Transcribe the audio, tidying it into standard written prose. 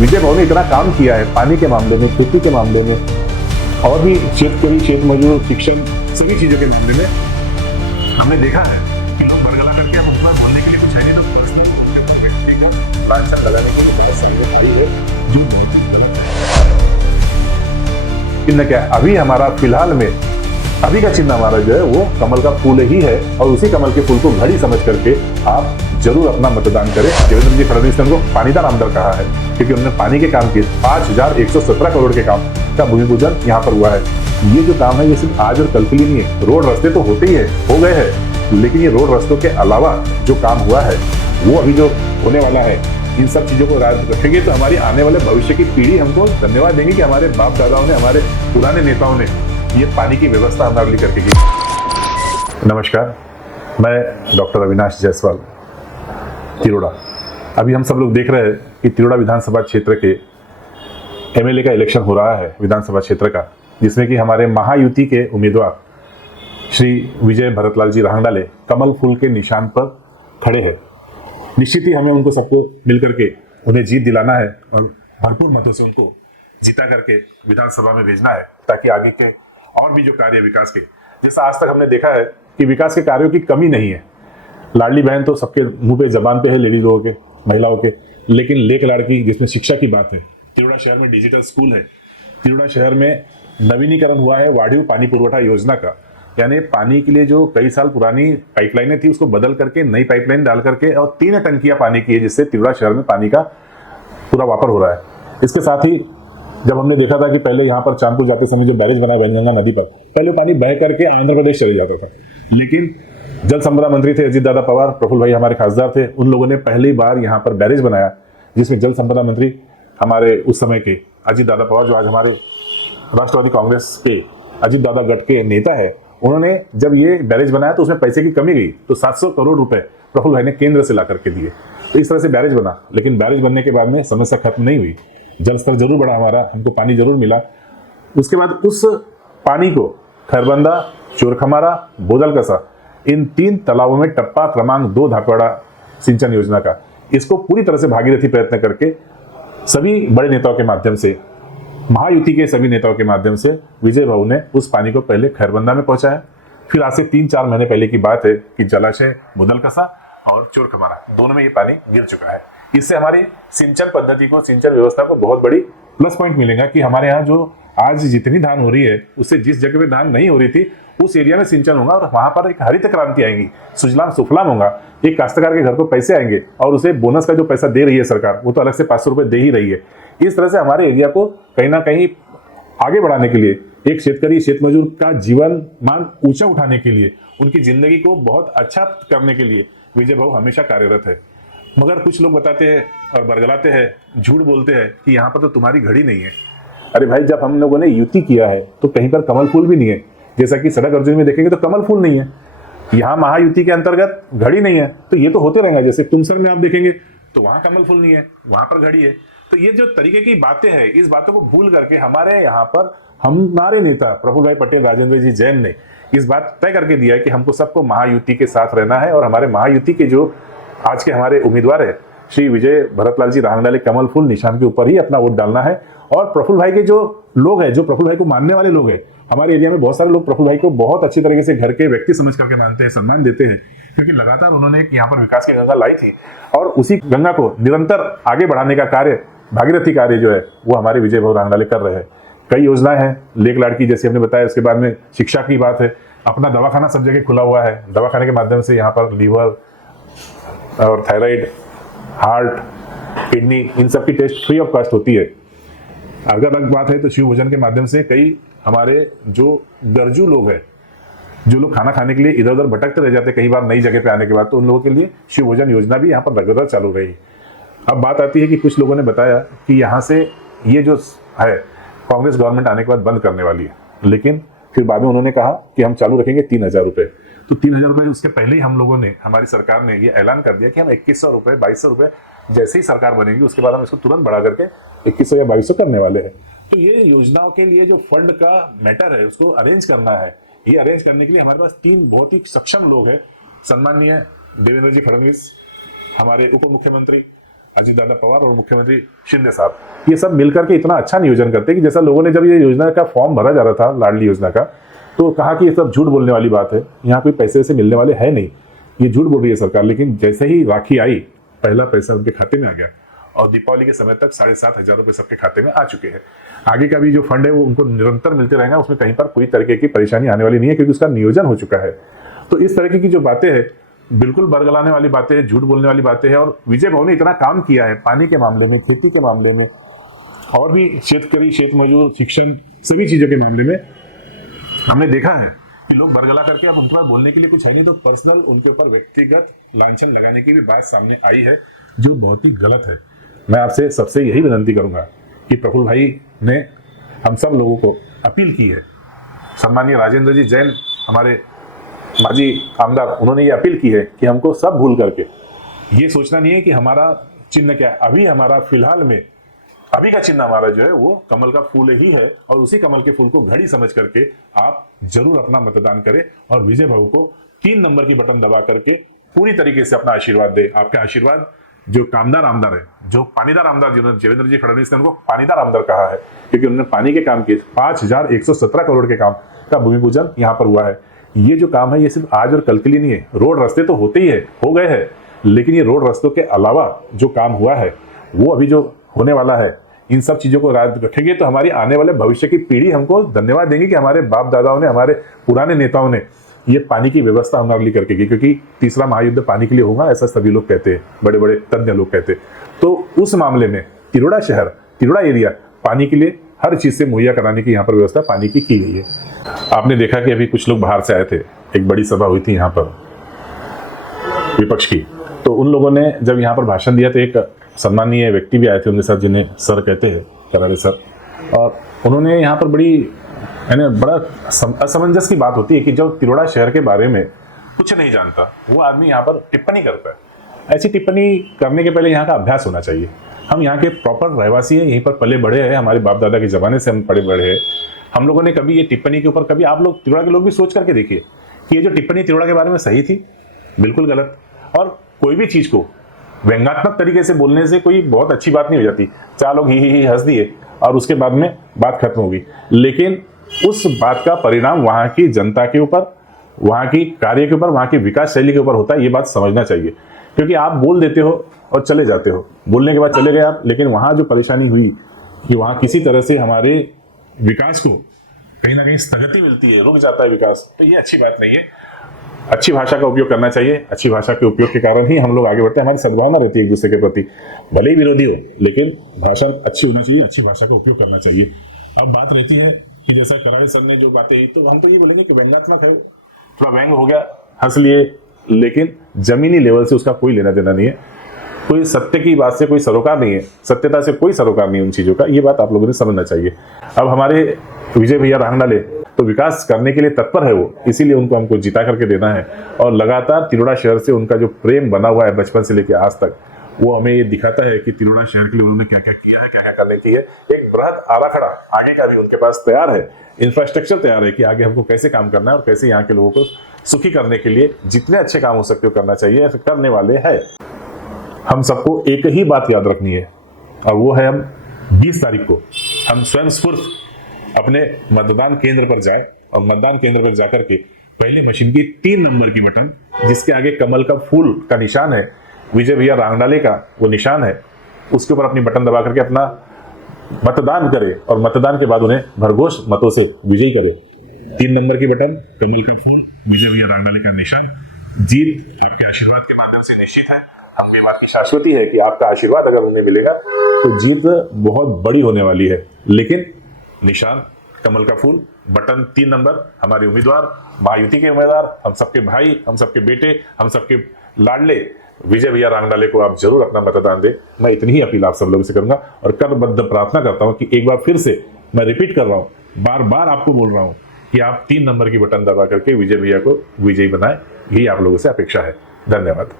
विजय भाऊ ने इतना काम किया है पानी के मामले में, खेती के मामले में और भी शेतकरी, शेत मजदूर, शिक्षण, सभी चीजों के मामले में हमने देखा है कि लोग बरगला करके हम अपना बोलने के लिए कुछ है नहीं, तो पर्सनल अच्छा लगाने के लिए बहुत सारी भाई है जो चिन्ह क्या है अभी हमारा फिलहाल में अभी का चिन्ह हमारा जो है वो कमल का फूल ही है और उसी कमल के फूल को घड़ी समझ करके आप जरूर अपना मतदान करें। देवेंद्र जी फडणवीस ने उनको पानीदार आमदार कहा है क्योंकि उन्होंने पानी के काम किए। 5,117 करोड़ के काम का भूमि पूजन यहाँ पर हुआ है। ये जो काम है ये सिर्फ आज और कल के लिए नहीं है। रोड रास्ते तो होते ही है, हो गए हैं, लेकिन ये रोड रास्तों के अलावा जो काम हुआ है वो अभी जो होने वाला है, इन सब चीजों को रखेंगे तो हमारी आने वाले भविष्य की पीढ़ी हमको धन्यवाद देंगे कि हमारे बाप दादाओं ने, हमारे पुराने नेताओं ने ये पानी की व्यवस्था हमारे लिए करके की। नमस्कार, मैं डॉक्टर अविनाश जायसवाल, तिरोड़ा। अभी हम सब लोग देख रहे हैं कि तिरोड़ा विधानसभा क्षेत्र के एमएलए का इलेक्शन हो रहा है विधानसभा क्षेत्र का, जिसमें कि हमारे महायुति के उम्मीदवार श्री विजय भरतलाल जी राहंगडाले कमल फूल के निशान पर खड़े हैं। निश्चित ही हमें उनको सबको मिलकर के उन्हें जीत दिलाना है और भरपूर मतों से उनको जीता करके विधानसभा में भेजना है ताकि आगे के और भी जो कार्य विकास के, जैसा आज तक हमने देखा है कि विकास के कार्यों की कमी नहीं है। लाडली बहन तो सबके मुंह पे जबान पे है, लेडीज लोगों के, महिलाओं के, लेकिन लेक लाड़की जिसमें शिक्षा की बात है, तिरोड़ा शहर में डिजिटल स्कूल है, तिरोड़ा शहर में नवीनीकरण हुआ है वाडिव पानी पुरवठा योजना का, यानी पानी के लिए जो कई साल पुरानी पाइपलाइनें थी उसको बदल करके नई पाइपलाइन डाल करके और 3 टंकियां पानी की है, जिससे तिरोड़ा शहर में पानी का पूरा वापर हो रहा है। इसके साथ ही जब हमने देखा था कि पहले यहाँ पर चांदपुर जाते समय जो बैरेज बना वैनगंगा नदी पर, पहले पानी बह करके आंध्र प्रदेश चले जाता था, लेकिन जल संपदा मंत्री थे अजीत दादा पवार, प्रफुल्ल भाई हमारे खासदार थे, उन लोगों ने पहली बार यहाँ पर बैरेज बनाया, जिसमें जल संपदा मंत्री हमारे उस समय के अजीत दादा पवार, जो आज हमारे राष्ट्रवादी कांग्रेस के अजीत दादा गट के नेता है, उन्होंने जब ये बैरेज बनाया तो उसमें पैसे की कमी गई तो 700 करोड़ रुपए प्रफुल्ल भाई ने केंद्र से ला करके दिए। तो इस तरह से बैरेज बना, लेकिन बैरेज बनने के बाद में समस्या खत्म नहीं हुई, जल स्तर जरूर बढ़ा हमारा, हमको पानी जरूर मिला। उसके बाद उस पानी को खैरबंदा, चोरखमारा, बोदलकसा, इन 3 तालाबों में टप्पा क्रमांक 2 धाकवाड़ा सिंचन योजना का, इसको पूरी तरह से भागीरथी प्रयत्न करके सभी बड़े नेताओं के माध्यम से, महायुति के सभी नेताओं के माध्यम से विजय भाऊ ने उस पानी को पहले खैरबंदा में पहुंचाया। फिर आज से 3-4 महीने पहले की बात है कि जलाशय बोदलकसा और चोरखमारा दोनों में ये पानी गिर चुका है। इससे हमारी सिंचन पद्धति को, सिंचन व्यवस्था को बहुत बड़ी प्लस पॉइंट मिलेगा कि हमारे यहाँ जो आज जितनी धान हो रही है उससे जिस जगह पे धान नहीं हो रही थी उस एरिया में सिंचन होगा और वहां पर एक हरित क्रांति आएगी, सुजलाम सुफलाम होगा। एक काश्तकार के घर को पैसे आएंगे और उसे बोनस का जो पैसा दे रही है सरकार, वो तो अलग से 500 रुपए दे ही रही है। इस तरह से हमारे एरिया को कहीं ना कहीं आगे बढ़ाने के लिए, एक शेतकरी, शेत मजदूर का जीवन मान ऊंचा उठाने के लिए, उनकी जिंदगी को बहुत अच्छा करने के लिए विजय भाऊ हमेशा कार्यरत है। मगर कुछ लोग बताते हैं और बरगलाते हैं, झूठ बोलते हैं कि यहाँ पर तो तुम्हारी घड़ी नहीं है। अरे भाई, जब हम लोगों ने युति किया है तो कहीं पर कमल फूल भी नहीं है। जैसा कि सड़क अर्जुन में देखेंगे तो कमल फूल नहीं है, यहाँ महायुति के अंतर्गत घड़ी नहीं है, तो ये तो होते रहेगा। जैसे तुमसर में आप देखेंगे तो वहां कमल फूल नहीं है, वहां पर घड़ी है। तो ये जो तरीके की बातें हैं, इस बातों को भूल करके हमारे यहाँ पर हमारे नेता प्रफुल्ल भाई पटेल, राजेंद्र जी जैन ने इस बात तय करके दिया है कि हमको सबको महायुति के साथ रहना है और हमारे महायुति के जो आज के हमारे उम्मीदवार है श्री विजय भरतलाल जी राहंगडाले कमल फूल निशान के ऊपर ही अपना वोट डालना है। और प्रफुल्ल भाई के जो लोग हैं, जो प्रफुल्ल भाई को मानने वाले लोग हैं, हमारे एरिया में बहुत सारे लोग प्रफुल्ल भाई को बहुत अच्छी तरीके से घर के व्यक्ति समझ करके मानते हैं, सम्मान देते हैं, क्योंकि लगातार उन्होंने एक यहाँ पर विकास की गंगा लाई थी और उसी गंगा को निरंतर आगे बढ़ाने का कार्य, भागीरथी कार्य जो है वो हमारे विजय भाऊ राहंगडाले कर रहे हैं। कई योजनाएं हैं, लेक लाड़की जैसे हमने बताया, उसके बाद में शिक्षा की बात है, अपना दवाखाना सब जगह खुला हुआ है, दवाखाने के माध्यम से यहाँ पर लीवर और थायराइड, हार्ट, किडनी, इन सब की टेस्ट फ्री ऑफ कॉस्ट होती है। अगर अलग बात है तो शिव भोजन के माध्यम से कई हमारे जो गरजू लोग हैं, जो लोग खाना खाने के लिए इधर उधर भटकते रह जाते कई बार नई जगह पे आने के बाद, तो उन लोगों के लिए शिव भोजन योजना भी यहाँ पर लगातार चालू रही। अब बात आती है कि कुछ लोगों ने बताया कि यहाँ से ये जो है कांग्रेस गवर्नमेंट आने के बाद बंद करने वाली है, लेकिन फिर बाद में उन्होंने कहा कि हम चालू रखेंगे 3,000 रुपए। तो 3,000 रुपए उसके पहले ही हम लोगों ने, हमारी सरकार ने ये ऐलान कर दिया कि हम 2,100 रुपए, 2,200 रुपए जैसे ही सरकार बनेगी उसके बाद हम इसको तुरंत बढ़ा करके 2,100 या 2,200 करने वाले हैं। तो ये योजनाओं के लिए जो फंड का मैटर है उसको अरेंज करना है। ये अरेंज करने के लिए हमारे पास 3 बहुत ही सक्षम लोग हैं। सम्माननीय देवेंद्र जी फडणवीस, हमारे उप मुख्यमंत्री अजीत दादा पवार और मुख्यमंत्री शिंदे साहब, ये सब मिलकर के इतना अच्छा नियोजन करते हैं कि जैसा लोगों ने जब ये योजना का फॉर्म भरा जा रहा था, लाडली योजना का, तो कहा कि ये सब झूठ बोलने वाली बात है, यहाँ कोई पैसे से मिलने वाले है नहीं, ये झूठ बोल रही है सरकार। लेकिन जैसे ही राखी आई, पहला पैसा उनके खाते में आ गया और दीपावली के समय तक 7,500 रुपए सबके खाते में आ चुके हैं। आगे का भी जो फंड है वो उनको निरंतर मिलते रहेगा, उसमें कहीं पर कोई तरीके की परेशानी आने वाली नहीं है, क्योंकि उसका नियोजन हो चुका है। तो इस तरह की जो बातें हैं, बिल्कुल बरगलाने वाली बातें हैं, झूठ बोलने वाली बातें हैं। और विजय भाऊ ने इतना काम किया है पानी के मामले में, खेती के मामले में, और भी शेतकरी, शेत मजदूर, शिक्षण, सभी चीजों के मामले में हमने देखा है कि लोग बरगला करके अब उनके पास बोलने के लिए कुछ है नहीं, तो पर्सनल उनके ऊपर व्यक्तिगत लांछन लगाने की भी बात सामने आई है, जो बहुत ही गलत है। मैं आपसे सबसे यही विनती करूंगा कि प्रफुल्ल भाई ने हम सब लोगों को अपील की है, सम्मानीय राजेंद्र जी जैन हमारे माजी आमदार, उन्होंने ये अपील की है कि हमको सब भूल करके ये सोचना नहीं है कि हमारा चिन्ह क्या है। अभी हमारा फिलहाल में अभी का चिन्ह हमारा जो है वो कमल का फूल ही है, और उसी कमल के फूल को घड़ी समझ करके आप जरूर अपना मतदान करें और विजय भाऊ को 3 नंबर की बटन दबा करके पूरी तरीके से अपना आशीर्वाद दे। आपका आशीर्वाद जो कामदार आमदार है, जो पानीदार आमदार, जिन्होंने देवेंद्र जी फडणवीस ने उनको पानीदार आमदार कहा है, क्योंकि उन्होंने पानी के काम किए, 5,117 करोड़ के काम का भूमि पूजन यहाँ पर हुआ है। ये जो काम है ये सिर्फ आज और कल के लिए नहीं है, रोड रास्ते तो होते ही है, हो गए हैं, लेकिन ये रोड रास्तों के अलावा जो काम हुआ है वो अभी जो होने वाला है, इन सब चीजों को रखेंगे तो हमारी आने वाले भविष्य की पीढ़ी हमको धन्यवाद देंगे कि हमारे बाप दादाओं ने, हमारे पुराने नेताओं ने ये पानी की व्यवस्था हमारे लिए करके की, क्योंकि तीसरा महायुद्ध पानी के लिए होगा, ऐसा सभी लोग कहते हैं, बड़े बड़े तज्ञ लोग कहते हैं। तो उस मामले में तिरोड़ा शहर, तिरोड़ा एरिया पानी के लिए हर चीज से मुहैया कराने की यहाँ पर व्यवस्था पानी की गई है। आपने देखा कि अभी कुछ लोग बाहर से आए थे, एक बड़ी सभा हुई थी यहाँ पर विपक्ष की, तो उन लोगों ने जब यहाँ पर भाषण दिया तो एक सम्मानीय व्यक्ति भी आए थे उनके साथ, जिन्हें सर कहते हैं, करारे सर, और उन्होंने यहाँ पर बड़ा असमंजस की बात होती है कि जो तिरोड़ा शहर के बारे में कुछ नहीं जानता वो आदमी यहाँ पर टिप्पणी करता है। ऐसी टिप्पणी करने के पहले यहाँ का अभ्यास होना चाहिए। हम यहाँ के प्रॉपर रहवासी हैं, यहीं पर पले बड़े हैं, हमारे बाप दादा के जमाने से हम पड़े बड़े हैं। हम लोगों ने कभी ये टिप्पणी के ऊपर, कभी आप लोग तिरोड़ा के लोग भी सोच करके देखिए कि ये जो टिप्पणी तिरोड़ा के बारे में सही थी, बिल्कुल गलत। और कोई भी चीज को व्यंग्यात्मक तरीके से बोलने से कोई बहुत अच्छी बात नहीं हो जाती। 4 लोग ही हंस दिए और उसके बाद में बात खत्म होगी, लेकिन उस बात का परिणाम वहां की जनता के ऊपर, वहां की कार्य के ऊपर, वहां की विकास शैली के ऊपर होता है। ये बात समझना चाहिए, क्योंकि आप बोल देते हो और चले जाते हो, बोलने के बाद चले गए आप, लेकिन वहां जो परेशानी हुई कि वहां किसी तरह से हमारे विकास को कहीं ना कहीं स्थगिति मिलती है, रुक जाता है विकास, तो ये अच्छी बात नहीं है। अच्छी भाषा का उपयोग करना चाहिए, अच्छी भाषा के उपयोग के कारण ही हम लोग आगे बढ़ते हैं, हमारी सद्भावना रहती है एक दूसरे के प्रति, भले ही विरोधी हो, लेकिन भाषा अच्छी होना चाहिए, अच्छी भाषा का उपयोग करना चाहिए। अब बात रहती है कि जैसा करारी सर ने जो बातें, तो हम तो ये बोलेंगे कि व्यंग्यात्मक है, थोड़ा व्यंग हो गया, हंस लिए, लेकिन जमीनी लेवल से उसका कोई लेना देना नहीं है। कोई सत्य की बात से कोई सरोकार नहीं है, सत्यता से कोई सरोकार नहीं है उन चीजों का, ये बात आप लोगों ने समझना चाहिए। अब हमारे विजय भैया रांगडाले तो विकास करने के लिए तत्पर है वो, इसीलिए उनको हमको जिता करके देना है। और लगातार तिरोड़ा शहर से उनका जो प्रेम बना हुआ है बचपन से लेकर आज तक, वो हमें ये दिखाता है कि तिरोड़ा शहर के लिए उन्होंने क्या क्या किया है, क्या क्या करने की है। एक बृहद आराखड़ा आगे का भी उनके पास तैयार है, इंफ्रास्ट्रक्चर तैयार है कि आगे हमको कैसे काम करना है और कैसे यहाँ के लोगों को सुखी करने के लिए जितने अच्छे काम हो सकते हो करना चाहिए, ऐसे करने वाले हैं। हम सबको एक ही बात याद रखनी है, और वो है हम 20 तारीख को हम स्वयं स्फूर्त अपने मतदान केंद्र पर जाए और मतदान केंद्र पर जाकर के पहले मशीन की 3 नंबर की बटन, जिसके आगे कमल का फूल का निशान है, विजय भैया रांगडाले का वो निशान है, उसके ऊपर अपनी बटन दबा करके अपना मतदान करे और मतदान के बाद उन्हें भरघोष मतों से विजयी करे। 3 नंबर की बटन, कमल का फूल, विजय भैया रांगडाले का निशान, जीत आपके आशीर्वाद के माध्यम से निश्चित है। अपनी बात की शाश्वती है कि आपका आशीर्वाद अगर उन्हें मिलेगा तो जीत बहुत बड़ी होने वाली है। लेकिन निशान कमल का फूल, बटन 3 नंबर, हमारे उम्मीदवार, महायुति के उम्मीदवार, हम सबके भाई, हम सबके बेटे, हम सबके लाडले विजय भैया रांगडाले को आप जरूर अपना मतदान दें। मैं इतनी ही अपील आप सब लोगों से करूंगा और करबद्ध प्रार्थना करता हूं कि एक बार फिर से मैं रिपीट कर रहा हूं, बार बार आपको बोल रहा हूं कि आप 3 नंबर की बटन दबा करके विजय भैया को विजयी बनाएं। यही आप लोगों से अपेक्षा है। धन्यवाद।